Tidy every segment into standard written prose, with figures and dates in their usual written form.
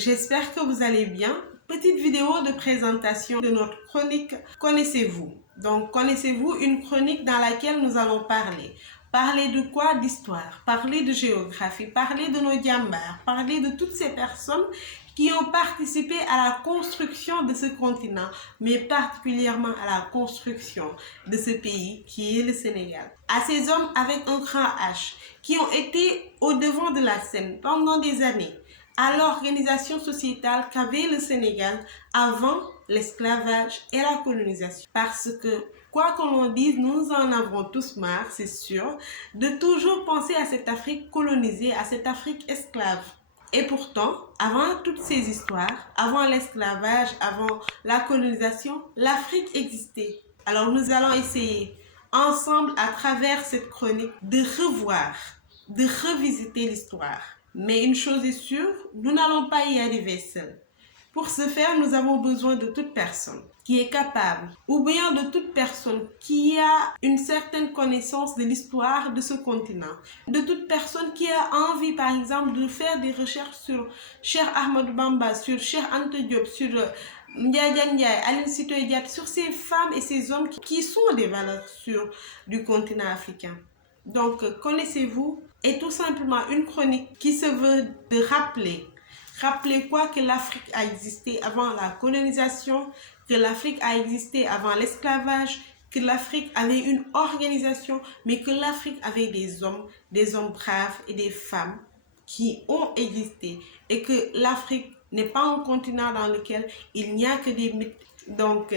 j'espère que vous allez bien. Petite vidéo de présentation de notre chronique Connaissez-vous. Donc, Connaissez-vous, une chronique dans laquelle nous allons parler. Parler de quoi? D'histoire, parler de géographie, parler de nos diambars, parler de toutes ces personnes qui ont participé à la construction de ce continent, mais particulièrement à la construction de ce pays qui est le Sénégal. À ces hommes avec un grand H qui ont été au devant de la scène pendant des années, à l'organisation sociétale qu'avait le Sénégal avant l'esclavage et la colonisation. Parce que, quoi que l'on dise, nous en avons tous marre, c'est sûr, de toujours penser à cette Afrique colonisée, à cette Afrique esclave. Et pourtant, avant toutes ces histoires, avant l'esclavage, avant la colonisation, l'Afrique existait. Alors nous allons essayer ensemble, à travers cette chronique, de revoir, de revisiter l'histoire. Mais une chose est sûre, nous n'allons pas y arriver seuls. Pour ce faire, nous avons besoin de toute personne qui est capable, ou bien de toute personne qui a une certaine connaissance de l'histoire de ce continent, de toute personne qui a envie, par exemple, de faire des recherches sur Cheikh Ahmadou Bamba, sur Cheikh Anta Diop, sur Ndiaye Ndiaye, Aline Sitoé Diatta, sur ces femmes et ces hommes qui sont des valeurs sûres du continent africain. Donc, Connaissez-vous est tout simplement une chronique qui se veut de rappeler. Rappelez quoi? Que l'Afrique a existé avant la colonisation, que l'Afrique a existé avant l'esclavage, que l'Afrique avait une organisation, mais que l'Afrique avait des hommes braves et des femmes qui ont existé. Et que l'Afrique n'est pas un continent dans lequel il n'y a que des mythes. Donc,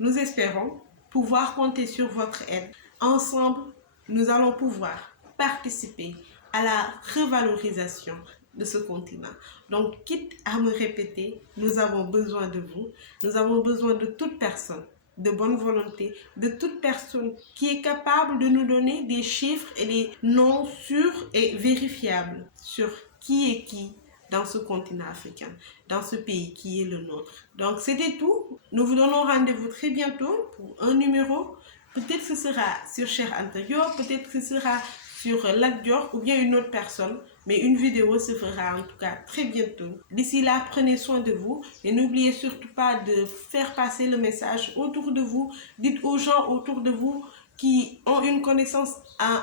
nous espérons pouvoir compter sur votre aide. Ensemble, nous allons pouvoir participer à la revalorisation de ce continent. Donc, quitte à me répéter, nous avons besoin de vous. Nous avons besoin de toute personne de bonne volonté, de toute personne qui est capable de nous donner des chiffres et des noms sûrs et vérifiables sur qui est qui dans ce continent africain, dans ce pays qui est le nôtre. Donc, c'était tout. Nous vous donnons rendez-vous très bientôt pour un numéro. Peut-être que ce sera sur Cheikh Anta Diop, peut-être que ce sera sur Lat Dior ou bien une autre personne. Mais une vidéo se fera en tout cas très bientôt. D'ici là, prenez soin de vous et n'oubliez surtout pas de faire passer le message autour de vous. Dites aux gens autour de vous qui ont une connaissance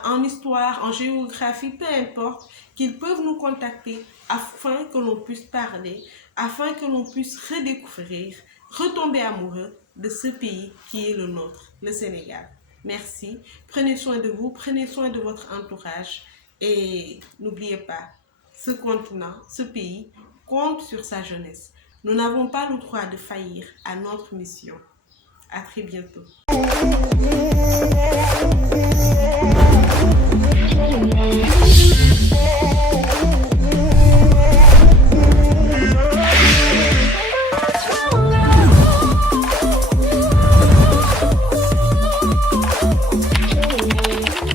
en histoire, en géographie, peu importe, qu'ils peuvent nous contacter afin que l'on puisse parler, afin que l'on puisse redécouvrir, retomber amoureux de ce pays qui est le nôtre, le Sénégal. Merci. Prenez soin de vous, prenez soin de votre entourage. Et n'oubliez pas, ce continent, ce pays compte sur sa jeunesse. Nous n'avons pas le droit de faillir à notre mission. À très bientôt.